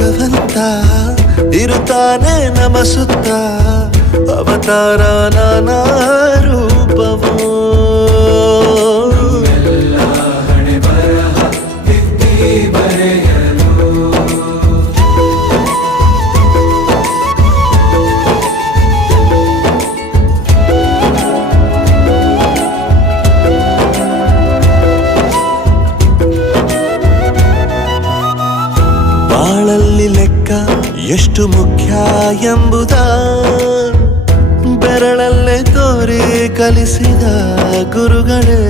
ಭಗವಂತ ಇರುತ್ತಾನೆ ನಮ ಸುತ್ತ ಅವತಾರ ನಾನಾ ರೂಪವೋ ಬಾಳಲ್ಲಿ ಲೆಕ್ಕ ಎಷ್ಟು ಮುಖ್ಯ ಎಂಬುದ ಬೆರಳಲ್ಲೇ ತೋರಿ ಕಲಿಸಿದ ಗುರುಗಳೇ